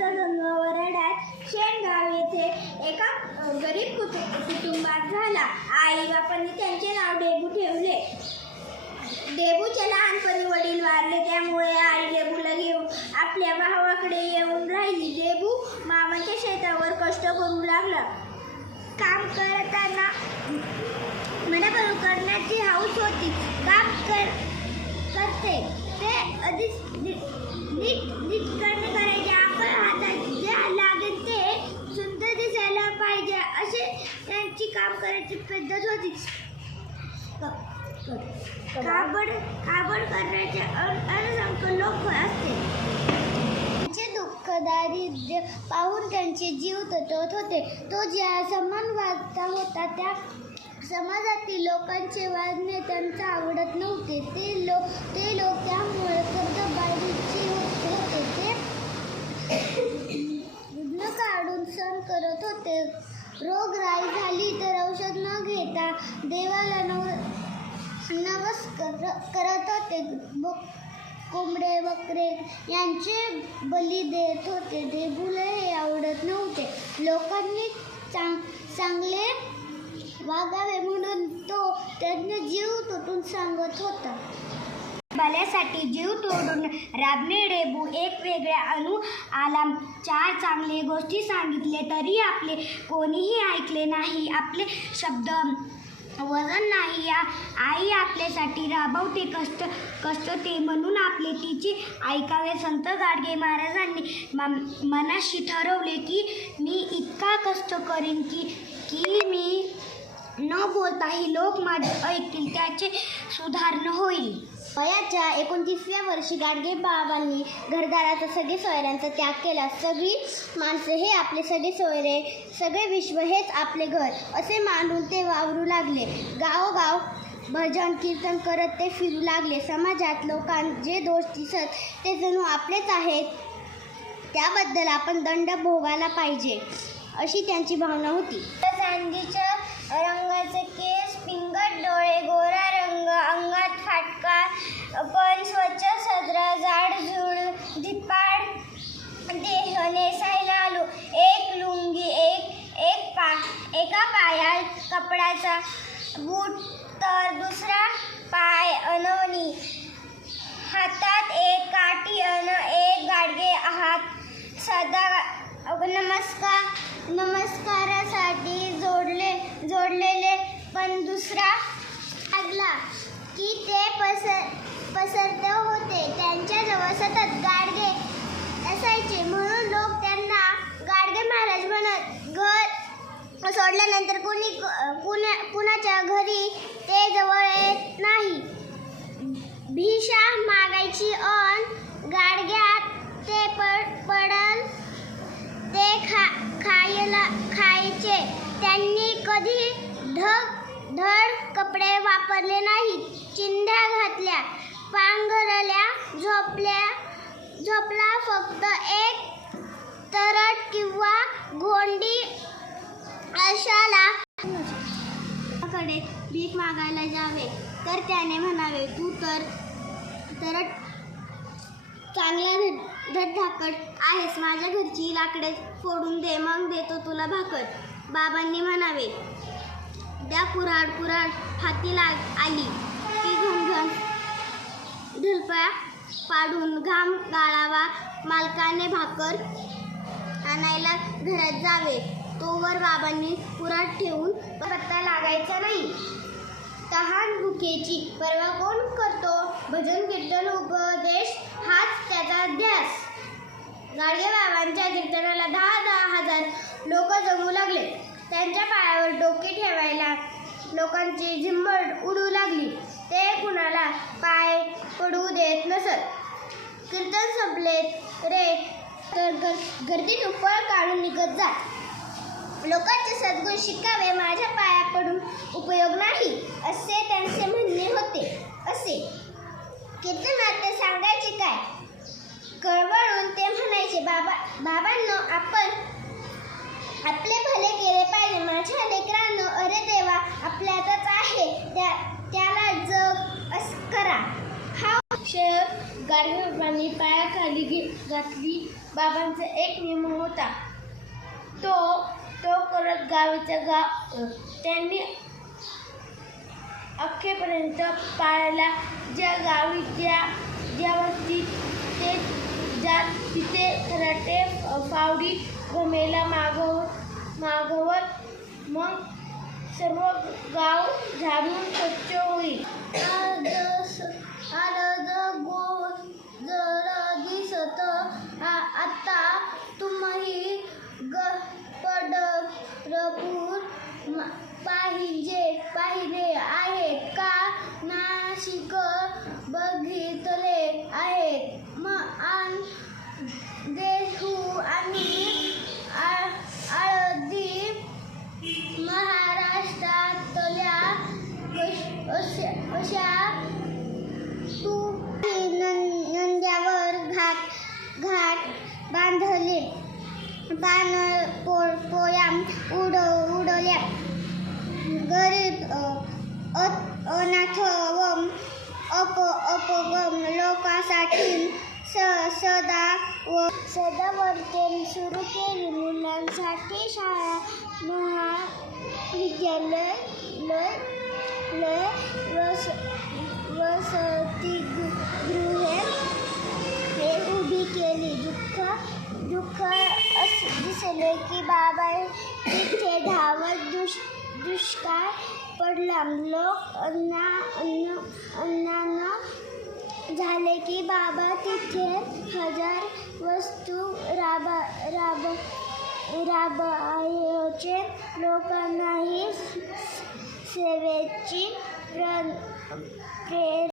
यांचा जन्म वराड्यात शेणगाव येथे एका गरीब कुटुंबात झाला. आई बापांनी त्यांचे नाव डेबू ठेवले. डेबूच्या लहानपणी वडील वारले, त्यामुळे आई डेबूला घेऊन आपल्या भावाकडे येऊन राहिली. डेबू मामाच्या शेतावर कष्ट करू लागला. काम करताना मनापासून करण्याची हौस होती. काम करते ते अधिक नीटकरणे करायचे. आपण हातात जे लागेल ते सुंदर दिसायला पाहिजे असे त्यांची काम करायची पद्धत होती. काबड करण्याचे असंख्य लोक असते. त्यांचे दुःख दारिद्र्य पाहून त्यांचे जीव तटत होते. तो ज्या समाजवादता होता त्या समाजातील लोकांचे वागणे त्यांना आवडत नव्हते. ते लोक त्यामुळे कर्जबाजारीचे होते. ते रुग्ण काढून सण करत होते. रोगराई झाली तर औषध न घेता देवाला नवस करत होते. कोंबडे बकरे यांचे बली देत होते. डेबूला हे आवडत नव्हते. लोकांनी चांगले वागावे म्हणून तो त्यांना जीव तोडून सांगत होता. भल्यासाठी जीव तोडून राबणे. डेबू एक वेगळ्या अणू आला. 4 चांगले गोष्टी सांगितले तरी आपले कोणीही ऐकले नाही. आपले शब्द वजन नाही. आई आपल्यासाठी राबवते कष्ट ते म्हणून आपले तिचे ऐकावे. संत गाडगे महाराजांनी मनाशी ठरवले की मी इतका कष्ट करीन की मी न बोलताही लोक माझे ऐकतील, त्याचे सुधारणा होईल. वयाच्या 29व्या वर्षी गाडगे बाबांनी घरदाराचा सगळे सोयऱ्यांचा त्याग केला. सगळी माणसं हे आपले सगळे सोयरे, सगळे विश्व हेच आपले घर असे मानून ते वावरू लागले. गावोगाव भजन कीर्तन करत ते फिरू लागले. समाजात लोकांना जे दोष दिसत ते जणू आपलेच आहेत, त्याबद्दल आपण दंड भोगायला पाहिजे अशी त्यांची भावना होती. चांदीच्या रंगाचे केस, पिंगट डोळे, गोरा रंग, अंगात फाटका पण स्वच्छ सदरा, जाडजूड धिप्पाड देह नेसायला आलो. एक लुंगी, एका पायात कपड्याचा बूट तर दुसरा पाय अनवणी, हातात एक काठी एक गाडगे हात सदा नमस्कारासाठी जोडलेले पण दुसरा लागला की ते पसरत होते. त्यांच्याजवळ सतत गाडगे असायचे म्हणून लोक त्यांना गाडगे महाराज म्हणत. घर सोडल्यानंतर कुणाच्या घरी ते जवळ येत नाही. भिक्षा मागायची अन गाडग्यात ते पडल ते खायचे. त्यांनी कधी धड कपडे वापरले नाहीत. चिंध्या घातल्या, पांघरल्या, झोपला फक्त एक तरट किंवा घोंडी अशाला कडे भीक मागायला जावे तर त्याने म्हणावे, तू तर चांगला धडधाकट आहेस, माझ्या घरची लाकडे फोडून दे, मग देतो तुला भाकर. बाबांनी म्हणावे, त्या कुऱ्हाड हाती आली की घनघन ढुलप्या पाडून घाम गाळावा. मालकाने भाकर आणायला घरात जावे तोवर बाबांनी कुऱ्हाड ठेवून पत्ता लागायचा नाही. तहान भुकेची पर्वा कोण करतो? भजन कीर्तन उपदेश हाच त्याचा अध्यास. गाडगे बाबांच्या कीर्तनाला 10,000 लोक जमू लागले. त्यांच्या पायावर डोके ठेवायला लोकांची झिम्मड उडू लागली. ते कुणाला पाय पडू देत नसत. कीर्तन संपले रे तर गर्दीत पळ काढून निघत जात. लोकांचे सद्गुण शिकावे, माझ्या पाया पडून उपयोग नाही असे त्यांचे म्हणणे होते. असे कीर्तनात ते सांगायचे काय? कळवळून ते म्हणायचे, बाबांनो, आपण आपले भले केले पाहिजे. माझ्या लेकरांनो, अरे देवा, आपल्यातच आहे, त्याला जग करा. हा गाडगे बाबांनी पायाखाली घातली. बाबांचा एक नियम होता, तो करत त्यांनी अखेरपर्यंत पाळला. ज्या गावी ज्या वस्तीत ते जात तिथे खराटे फावडी घमेला मागवत मग सर्व गाव झाडून स्वच्छ होईल. दिसत आता तुम्ही पंढरपूर पाहिले आहेत का? नाशिक बघितले आहेत. देहू आणि आळंदी महाराष्ट्रातल्या अशा नद्यांवर घाट बांधले, पाणपोया उडवल्या. गरीब अनाथ व अपंग लोकांसाठी सदावर्ते सुरू केली. मुलांसाठी शाळा, महाविद्यालय, वसतिगृहे उभी केली. दुःख दिसले की बाबा तिथे धावत. दुष्काळ पडला, लोक अन्नानं झाले की बाबा तिथे हजार वस्तू राबायचे. लोकांनाही सेवेची प्रेरणा